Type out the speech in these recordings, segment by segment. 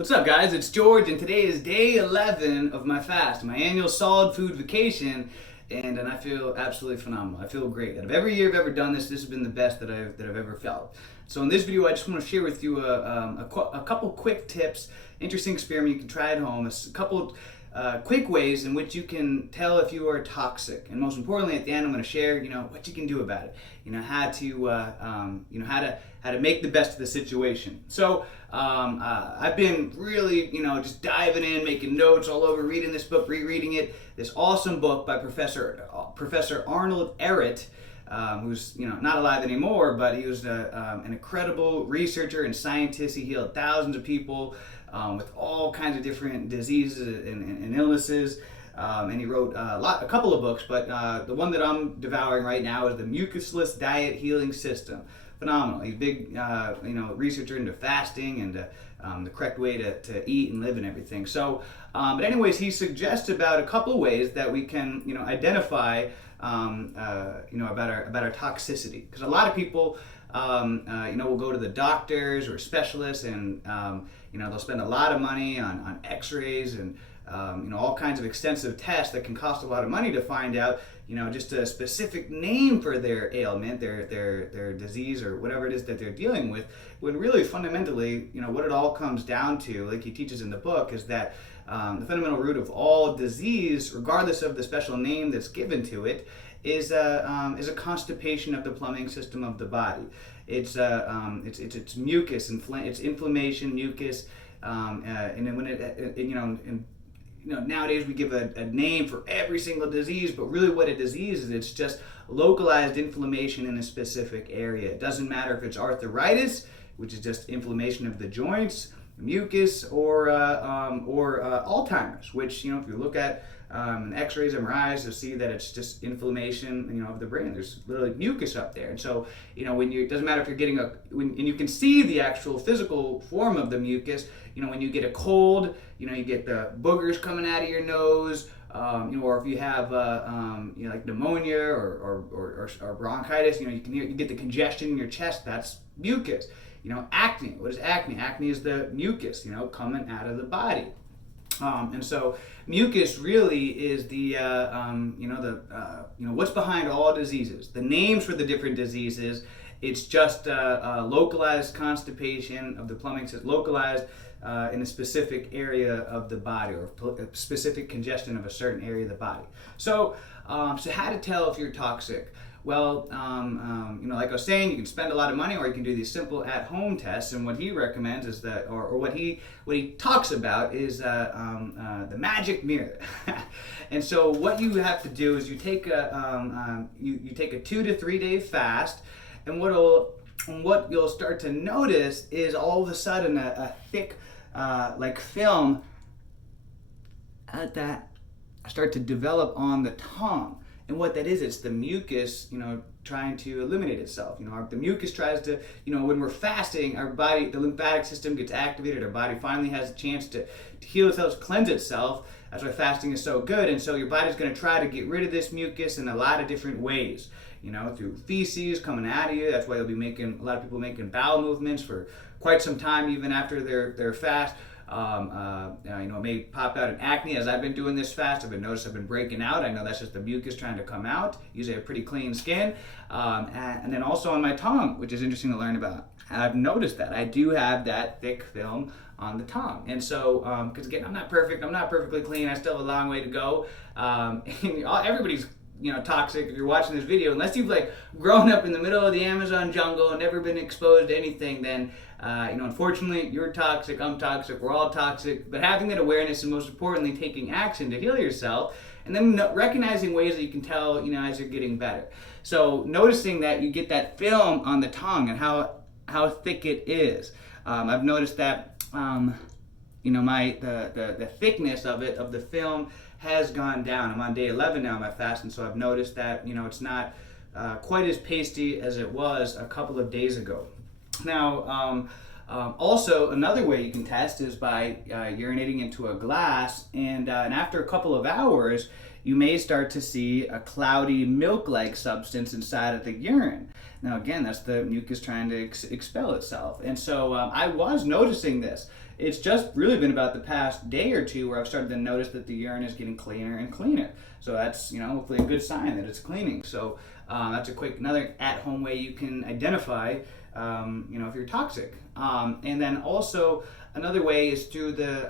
What's up, guys? It's George, and today is day 11 of my fast, my annual solid food vacation, and I feel absolutely phenomenal. I feel great. Out of every year I've ever done this, this has been the best that I've ever felt. So in this video, I just want to share with you a couple quick tips, interesting experiment you can try at home, a couple quick ways in which you can tell if you are toxic, and most importantly, at the end, I'm going to share, what you can do about it. How to make the best of the situation. So I've been really, just diving in, making notes all over, reading this book, rereading it. This awesome book by Professor Arnold Ehret, who's not alive anymore, but he was an incredible researcher and scientist. He healed thousands of people with all kinds of different diseases and illnesses. And he wrote a couple of books, but the one that I'm devouring right now is the Mucusless Diet Healing System. Phenomenal. He's a big, researcher into fasting and the correct way to eat and live and everything. So, but anyways, he suggests about a couple of ways that we can, identify, about our toxicity. Because a lot of people, will go to the doctors or specialists, and they'll spend a lot of money on X-rays and all kinds of extensive tests that can cost a lot of money to find out, just a specific name for their ailment, their disease, or whatever it is that they're dealing with. When really fundamentally, what it all comes down to, like he teaches in the book, is that the fundamental root of all disease, regardless of the special name that's given to it, is a constipation of the plumbing system of the body. It's mucus, it's inflammation, mucus, and then when nowadays we give a name for every single disease, but really what a disease is, it's just localized inflammation in a specific area. It doesn't matter if it's arthritis, which is just inflammation of the joints, mucus, or Alzheimer's, which, if you look at X-rays, MRIs, you'll see that it's just inflammation, of the brain. There's literally mucus up there, and so it doesn't matter if you're getting and you can see the actual physical form of the mucus. When you get a cold, you get the boogers coming out of your nose, or if you have like pneumonia or bronchitis, you get the congestion in your chest. That's mucus. Acne. What is acne? Acne is the mucus, coming out of the body. And so mucus really is the what's behind all diseases. The names for the different diseases, it's just localized constipation of the plumbing system, localized in a specific area of the body, or a specific congestion of a certain area of the body. So, so how to tell if you're toxic? Well, like I was saying, you can spend a lot of money, or you can do these simple at-home tests. And what he recommends is that, or what he talks about is the magic mirror. And so what you have to do is you take a 2 to 3 day fast, and what you'll start to notice is all of a sudden a thick film that start to develop on the tongue. And what that is, it's the mucus, trying to eliminate itself. The mucus tries to, when we're fasting, our body, the lymphatic system gets activated. Our body finally has a chance to heal itself, cleanse itself. That's why fasting is so good. And so your body's going to try to get rid of this mucus in a lot of different ways. Through feces coming out of you. That's why you'll be a lot of people making bowel movements for quite some time, even after their fast. It may pop out in acne. As I've been doing this fast, I've been breaking out. I know that's just the mucus trying to come out. Usually I have pretty clean skin. And then also on my tongue, which is interesting to learn about. I've noticed that I do have that thick film on the tongue. And so, because again, I'm not perfect. I'm not perfectly clean. I still have a long way to go. Everybody's toxic if you're watching this video, unless you've grown up in the middle of the Amazon jungle and never been exposed to anything, then unfortunately you're toxic, I'm toxic, we're all toxic. But having that awareness, and most importantly taking action to heal yourself, and then recognizing ways that you can tell as you're getting better. So noticing that you get that film on the tongue and how thick it is. I've noticed that the thickness of the film has gone down. I'm on day 11 now of my fast, and so I've noticed that it's not quite as pasty as it was a couple of days ago. Now, also another way you can test is by urinating into a glass, and after a couple of hours, you may start to see a cloudy milk-like substance inside of the urine. Now again, that's the mucus trying to expel itself. And so I was noticing this. It's just really been about the past day or two where I've started to notice that the urine is getting cleaner and cleaner. So that's, hopefully a good sign that it's cleaning. So that's another at-home way you can identify, if you're toxic. And then also another way is through the,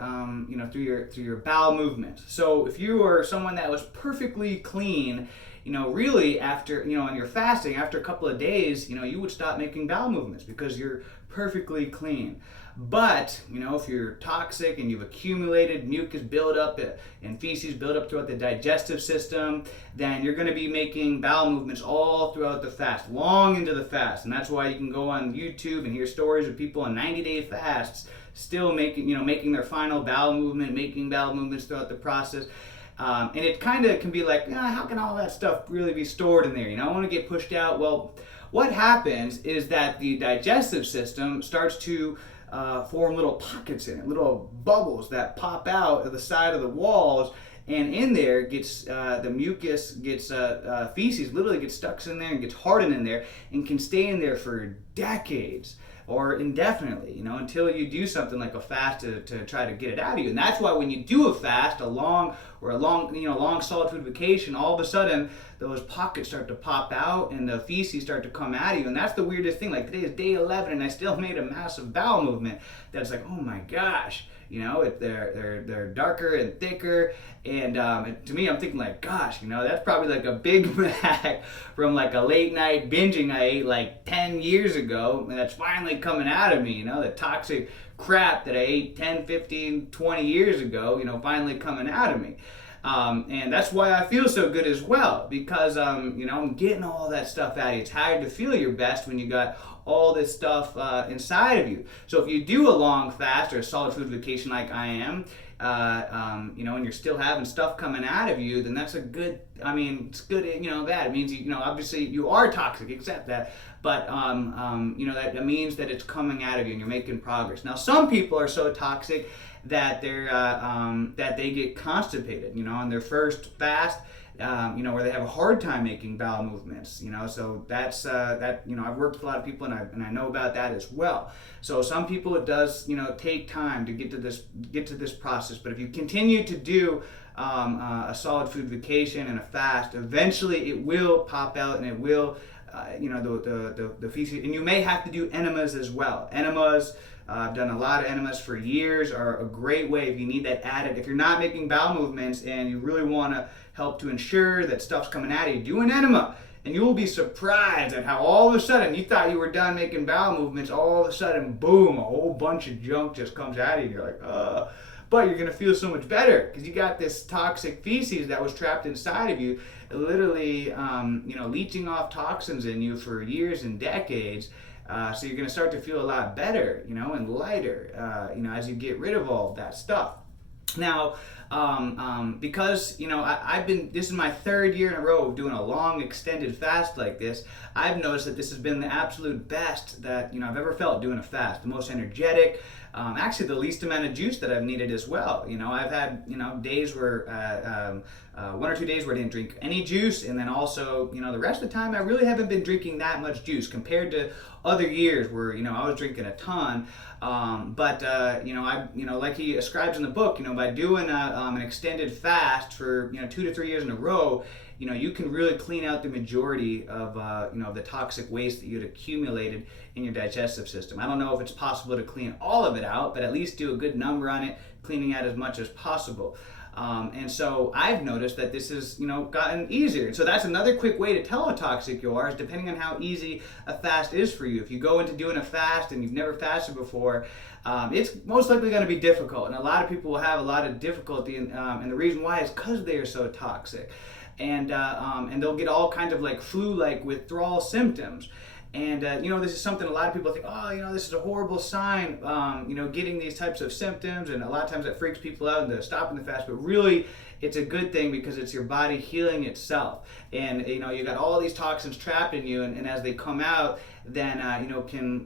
through your bowel movement. So if you are someone that was perfectly clean, really after, on your fasting, after a couple of days, you would stop making bowel movements because you're perfectly clean. But, if you're toxic and you've accumulated mucus buildup and feces buildup throughout the digestive system, then you're going to be making bowel movements all throughout the fast, long into the fast. And that's why you can go on YouTube and hear stories of people on 90-day fasts still making their final bowel movement, making bowel movements throughout the process. And it kind of can be like, how can all that stuff really be stored in there? I want to get pushed out. Well, what happens is that the digestive system starts to form little pockets in it, little bubbles that pop out of the side of the walls, and in there gets the mucus gets feces literally gets stuck in there and gets hardened in there and can stay in there for decades or indefinitely, until you do something like a fast to try to get it out of you. And that's why when you do a fast, a long solid food vacation, all of a sudden those pockets start to pop out and the feces start to come out of you. And that's the weirdest thing. Like today is day 11 and I still made a massive bowel movement. That's like, oh my gosh. They're darker and thicker, and to me, I'm thinking like, gosh, that's probably like a Big Mac from like a late night binging I ate like 10 years ago, and that's finally coming out of me, the toxic crap that I ate 10, 15, 20 years ago, finally coming out of me. And that's why I feel so good as well, because, I'm getting all that stuff out of you. It's hard to feel your best when you got all this stuff inside of you. So if you do a long fast or a solid food vacation like I am, and you're still having stuff coming out of you, then that's a good, it's good, bad. It means, obviously you are toxic, accept that, but, that means that it's coming out of you and you're making progress. Now, some people are so toxic that that they get constipated, on their first fast, where they have a hard time making bowel movements, so that's, I've worked with a lot of people and I know about that as well. So some people it does, take time to get to this process, but if you continue to do a solid food vacation and a fast, eventually it will pop out and it will, the feces, and you may have to do enemas as well. Enemas, I've done a lot of enemas for years, are a great way if you need that added. If you're not making bowel movements and you really want to help to ensure that stuff's coming out of you, do an enema. And you will be surprised at how all of a sudden you thought you were done making bowel movements, all of a sudden, boom, a whole bunch of junk just comes out of you. You're like, but you're going to feel so much better because you got this toxic feces that was trapped inside of you, literally, leaching off toxins in you for years and decades. So you're going to start to feel a lot better, and lighter, as you get rid of all of that stuff. Now, because, this is my third year in a row of doing a long extended fast like this, I've noticed that this has been the absolute best that, I've ever felt doing a fast, the most energetic, actually the least amount of juice that I've needed as well. I've had, days where, 1 or 2 days where I didn't drink any juice, and then also, the rest of the time I really haven't been drinking that much juice compared to other years where, I was drinking a ton. But like he ascribes in the book, by doing an extended fast for, 2 to 3 years in a row, you can really clean out the majority of, the toxic waste that you'd accumulated in your digestive system. I don't know if it's possible to clean all of it out, but at least do a good number on it, cleaning out as much as possible. And so I've noticed that this has, gotten easier. And so that's another quick way to tell how toxic you are, is depending on how easy a fast is for you. If you go into doing a fast and you've never fasted before, it's most likely going to be difficult. And a lot of people will have a lot of difficulty. And the reason why is because they are so toxic. And they'll get all kinds of like flu-like withdrawal symptoms. And this is something a lot of people think, oh, this is a horrible sign, getting these types of symptoms, and a lot of times that freaks people out into stopping the fast. But really, it's a good thing because it's your body healing itself, and you got all these toxins trapped in you, and as they come out, then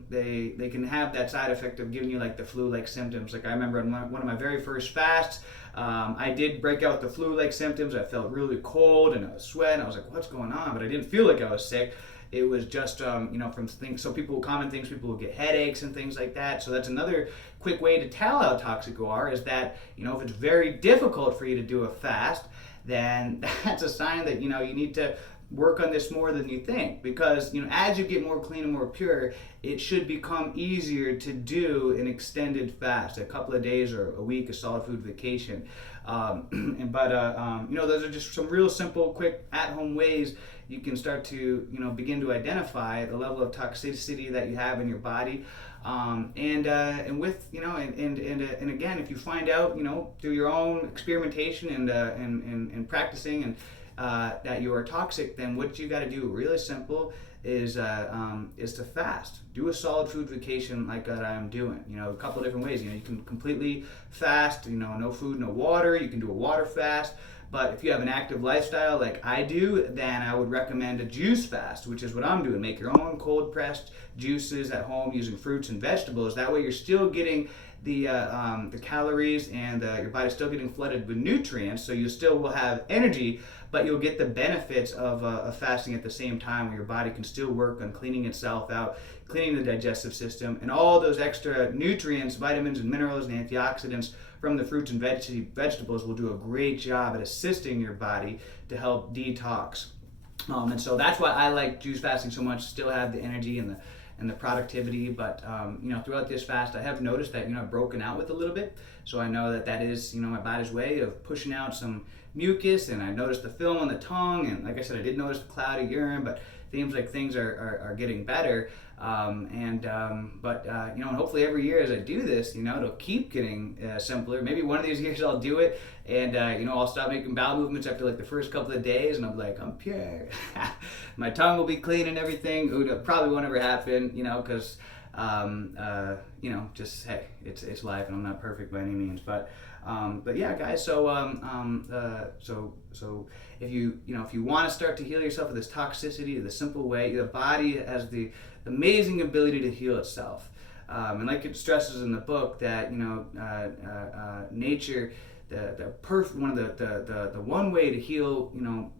they can have that side effect of giving you like the flu-like symptoms. Like I remember on one of my very first fasts, I did break out the flu-like symptoms. I felt really cold and I was sweating. I was like, what's going on? But I didn't feel like I was sick. It was just, from things. So common things, people will get headaches and things like that. So that's another quick way to tell how toxic you are, is that, if it's very difficult for you to do a fast, then that's a sign that, you need to work on this more than you think. Because, as you get more clean and more pure, it should become easier to do an extended fast, a couple of days or a week, a solid food vacation. Those are just some real simple, quick, at-home ways you can start to begin to identify the level of toxicity that you have in your body, and again, if you find out through your own experimentation and practicing and that you are toxic, then what you got to do, really simple, is to fast. Do a solid food vacation like that I'm doing. A couple of different ways. You can completely fast. No food, no water. You can do a water fast. But if you have an active lifestyle like I do, then I would recommend a juice fast, which is what I'm doing. Make your own cold pressed juices at home using fruits and vegetables. That way you're still getting the calories, and your body's still getting flooded with nutrients, so you still will have energy, but you'll get the benefits of fasting at the same time, where your body can still work on cleaning itself out, cleaning the digestive system, and all those extra nutrients, vitamins and minerals and antioxidants from the fruits and vegetables will do a great job at assisting your body to help detox. And so that's why I like juice fasting so much, still have the energy and the productivity, but throughout this fast I have noticed that I've broken out with a little bit, so I know that is my body's way of pushing out some mucus, and I noticed the film on the tongue, and like I said, I did notice the cloudy urine, but seems like things are getting better, and hopefully every year as I do this, it'll keep getting simpler. Maybe one of these years I'll do it, and I'll stop making bowel movements after like the first couple of days, and I'm like, I'm pure. My tongue will be clean and everything. It probably won't ever happen, because just hey, it's life, and I'm not perfect by any means, but yeah, guys. So if you want to start to heal yourself with this toxicity, the simple way, the body has the amazing ability to heal itself, and like it stresses in the book that nature, the one way to heal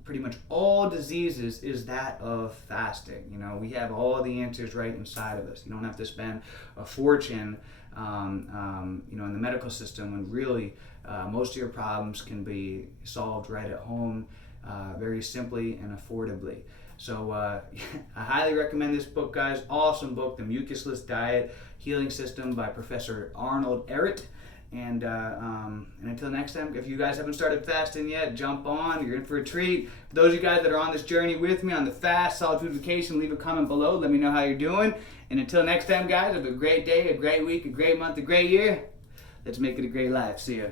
pretty much all diseases is that of fasting. We have all the answers right inside of us. You don't have to spend a fortune in the medical system, when really most of your problems can be solved right at home, very simply and affordably. So I highly recommend this book, guys. Awesome book, The Mucusless Diet Healing System by Professor Arnold Ehret. And until next time, if you guys haven't started fasting yet, jump on. You're in for a treat. For those of you guys that are on this journey with me on the fast, solid food vacation, leave a comment below. Let me know how you're doing. And until next time, guys, have a great day, a great week, a great month, a great year. Let's make it a great life. See ya.